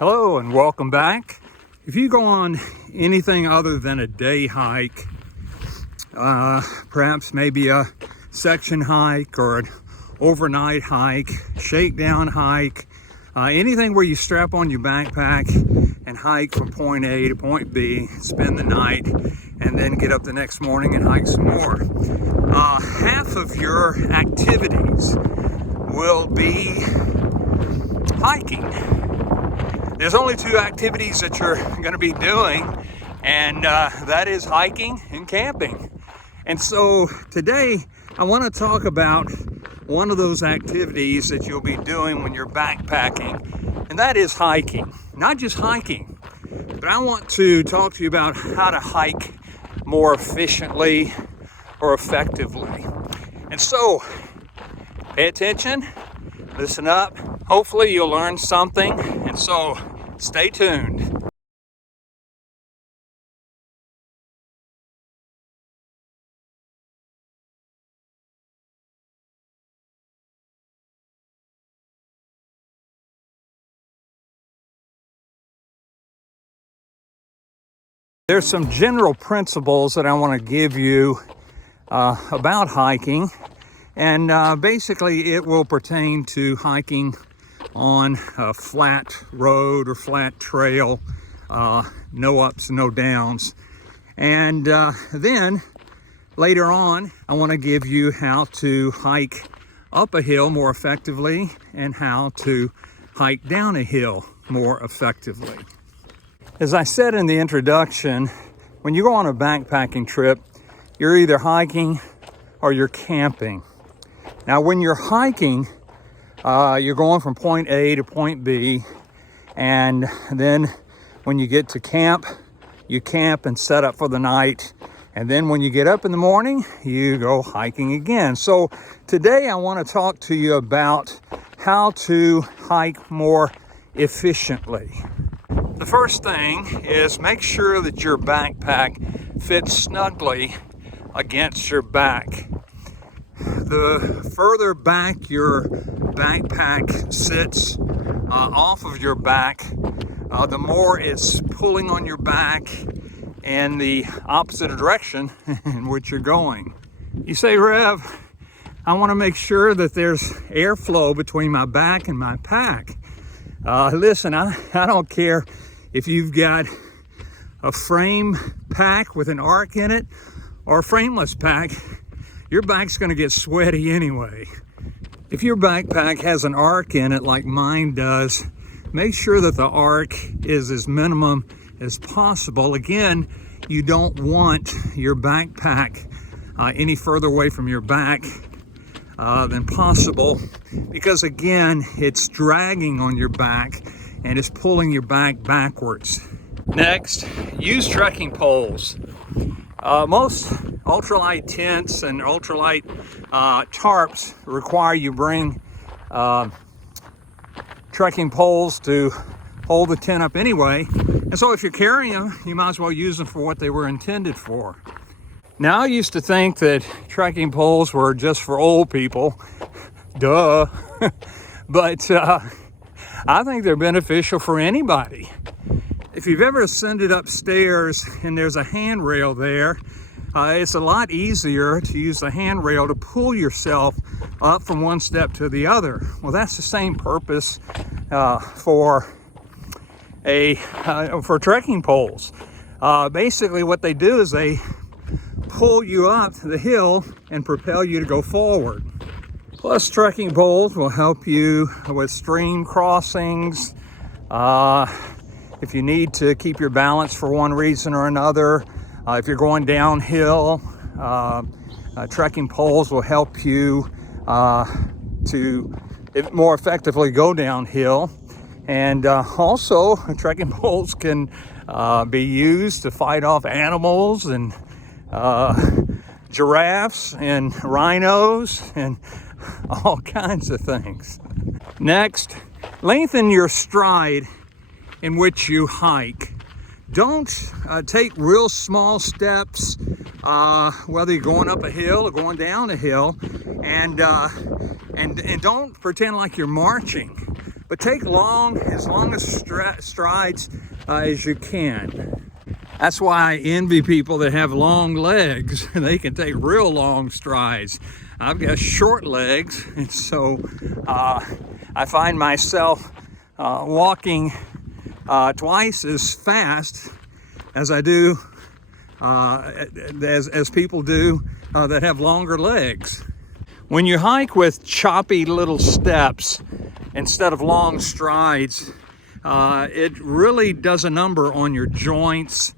Hello and welcome back. If you go on anything other than a day hike, perhaps maybe a section hike or an overnight hike, shakedown hike, anything where you strap on your backpack and hike from point A to point B, spend the night, and then get up the next morning and hike some more. Half of your activities will be hiking. There's only two activities that you're going to be doing, and that is hiking and camping. And so today I want to talk about one of those activities that you'll be doing when you're backpacking, and that is hiking. Not just hiking, but I want to talk to you about how to hike more efficiently or effectively. And so pay attention, listen up. Hopefully you'll learn something, and so stay tuned. There's some general principles that I want to give you about hiking, and basically it will pertain to hiking on a flat road or flat trail, no ups, no downs. And then later on, I want to give you how to hike up a hill more effectively and how to hike down a hill more effectively. As I said in the introduction, when you go on a backpacking trip, you're either hiking or you're camping. Now, when you're hiking, you're going from point A to point B, and then when you get to camp, you camp and set up for the night, and then when you get up in the morning, you go hiking again. So today I want to talk to you about how to hike more efficiently. The first thing is make sure that your backpack fits snugly against your back. The further back your backpack sits off of your back, the more it's pulling on your back in the opposite direction in which you're going. You say, Rev, I want to make sure that there's airflow between my back and my pack. Listen, I don't care if you've got a frame pack with an arc in it or a frameless pack. Your back's going to get sweaty anyway. If your backpack has an arc in it like mine does, make sure that the arc is as minimum as possible. Again, you don't want your backpack any further away from your back than possible, because again, it's dragging on your back and it's pulling your back backwards. Next, use trekking poles. Most ultralight tents and ultralight tarps require you bring trekking poles to hold the tent up anyway. And so if you're carrying them, you might as well use them for what they were intended for. Now, I used to think that trekking poles were just for old people. Duh. But I think they're beneficial for anybody. If you've ever ascended upstairs and there's a handrail there, it's a lot easier to use the handrail to pull yourself up from one step to the other. Well, that's the same purpose for trekking poles. Basically, what they do is they pull you up the hill and propel you to go forward. Plus, trekking poles will help you with stream crossings. If you need to keep your balance for one reason or another, if you're going downhill, trekking poles will help you to more effectively go downhill. And also, trekking poles can be used to fight off animals and giraffes and rhinos and all kinds of things. Next, lengthen your stride in which you hike. Don't take real small steps, whether you're going up a hill or going down a hill, and don't pretend like you're marching. but take as long as strides as you can. That's why I envy people that have long legs. They can take real long strides. I've got short legs, and so I find myself walking twice as fast as I do, as people do that have longer legs. When you hike with choppy little steps instead of long strides, it really does a number on your joints.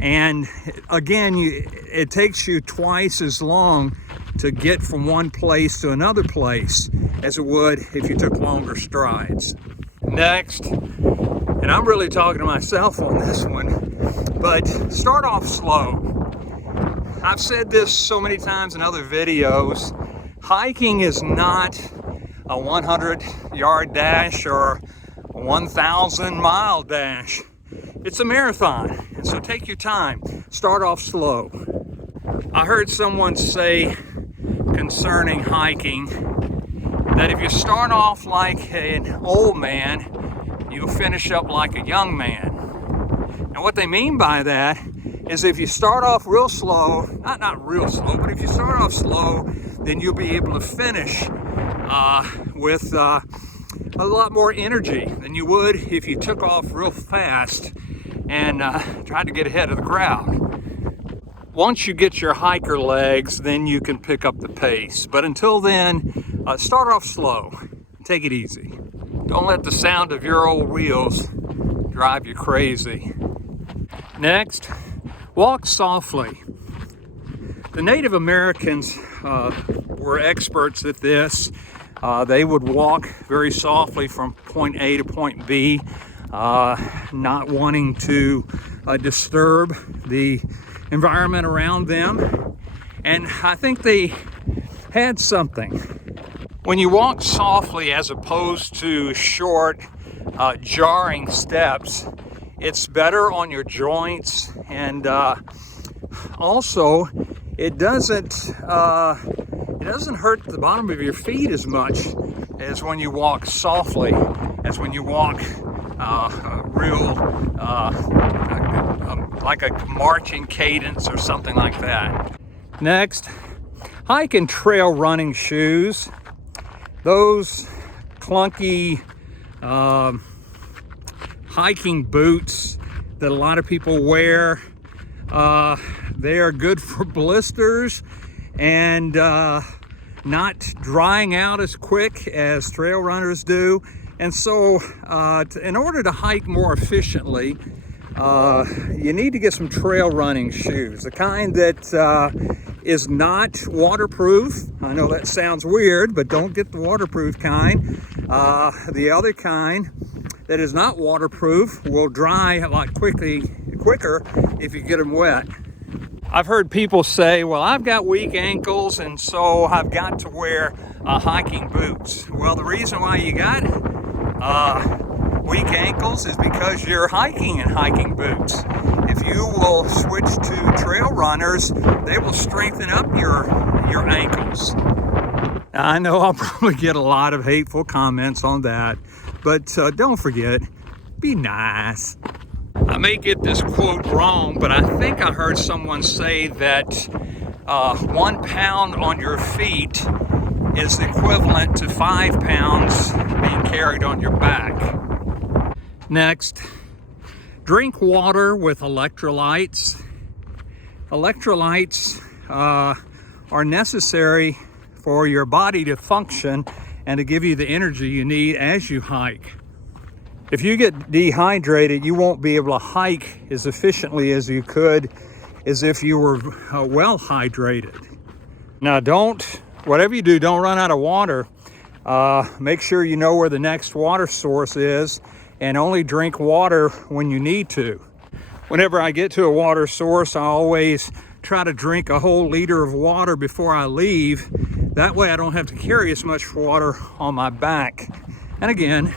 And again, it takes you twice as long to get from one place to another place as it would if you took longer strides. Next, and I'm really talking to myself on this one, but start off slow. I've said this so many times in other videos. Hiking is not a 100-yard dash or a 1,000-mile dash. It's a marathon, and so take your time. Start off slow. I heard someone say concerning hiking that if you start off like an old man, you'll finish up like a young man. And what they mean by that is if you start off real slow, not real slow, but if you start off slow, then you'll be able to finish with a lot more energy than you would if you took off real fast and tried to get ahead of the crowd. Once you get your hiker legs, then you can pick up the pace. But until then, start off slow. Take it easy. Don't let the sound of your old wheels drive you crazy. Next, walk softly. The Native Americans were experts at this. They would walk very softly from point A to point B, not wanting to disturb the environment around them. And I think they had something. When you walk softly as opposed to short, jarring steps, it's better on your joints, and also it doesn't hurt the bottom of your feet as much as when you walk softly, as when you walk like a marching cadence or something like that. Next, hike in trail running shoes. Those clunky hiking boots that a lot of people wear, they are good for blisters and not drying out as quick as trail runners do. And so in order to hike more efficiently, you need to get some trail running shoes, the kind that is not waterproof. I know that sounds weird, but don't get the waterproof kind. The other kind that is not waterproof will dry a lot quicker if you get them wet. I've heard people say, well, I've got weak ankles and so I've got to wear hiking boots. Well, the reason why you got weak ankles is because you're hiking in hiking boots. If you will switch to trail runners, they will strengthen up your ankles. Now, I know I'll probably get a lot of hateful comments on that, but don't forget, be nice. I may get this quote wrong, but I think I heard someone say that 1 pound on your feet is equivalent to 5 pounds being carried on your back. Next, drink water with electrolytes. Electrolytes are necessary for your body to function and to give you the energy you need as you hike. If you get dehydrated, you won't be able to hike as efficiently as you could as if you were well hydrated. Now whatever you do, don't run out of water. Make sure you know where the next water source is and only drink water when you need to. Whenever I get to a water source, I always try to drink a whole liter of water before I leave. That way I don't have to carry as much water on my back. And again,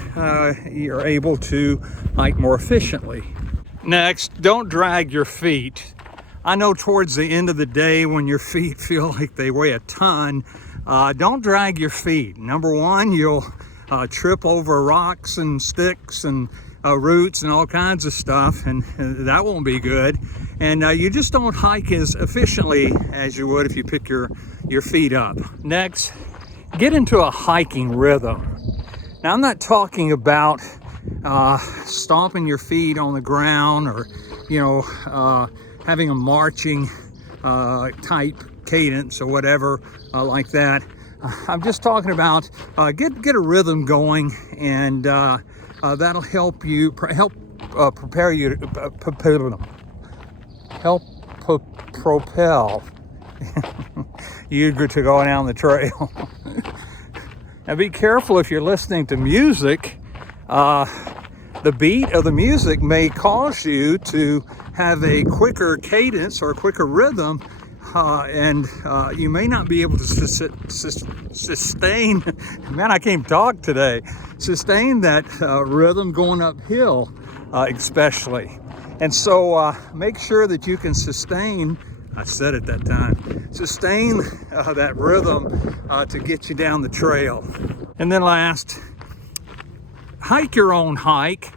you're able to hike more efficiently. Next, don't drag your feet. I know towards the end of the day when your feet feel like they weigh a ton, don't drag your feet. Number one, you'll trip over rocks and sticks and roots and all kinds of stuff, and that won't be good. And you just don't hike as efficiently as you would if you pick your feet up. Next, get into a hiking rhythm. Now, I'm not talking about stomping your feet on the ground or, having a marching type cadence or whatever like that. I'm just talking about get a rhythm going, and that'll help prepare you to propel you to go down the trail. Now, be careful if you're listening to music. The beat of the music may cause you to have a quicker cadence or a quicker rhythm, and you may not be able to sustain, man, I can't talk today, sustain that rhythm going uphill, especially. And so make sure that you can sustain, I said it that time, sustain that rhythm to get you down the trail. And then last, hike your own hike.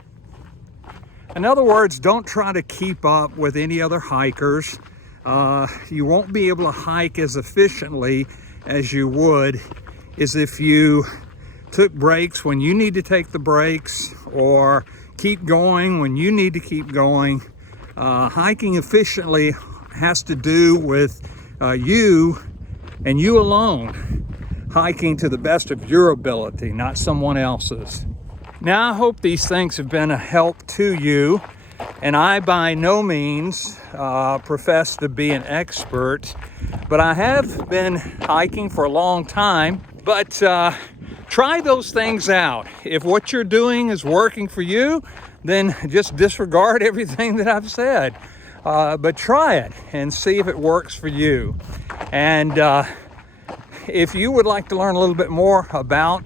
In other words, don't try to keep up with any other hikers. You won't be able to hike as efficiently as you would as if you took breaks when you need to take the breaks, or keep going when you need to keep going. Hiking efficiently has to do with you and you alone, hiking to the best of your ability, not someone else's. Now, I hope these things have been a help to you, and I by no means profess to be an expert, but I have been hiking for a long time. But try those things out. If what you're doing is working for you, then just disregard everything that I've said. But try it and see if it works for you. And if you would like to learn a little bit more about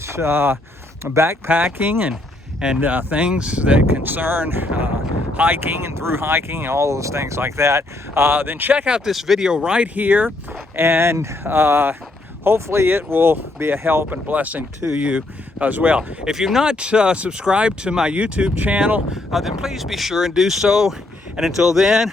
backpacking and things that concern hiking and through hiking and all those things like that, then check out this video right here, and hopefully it will be a help and blessing to you as well. If you've not subscribed to my YouTube channel, then please be sure and do so. And until then,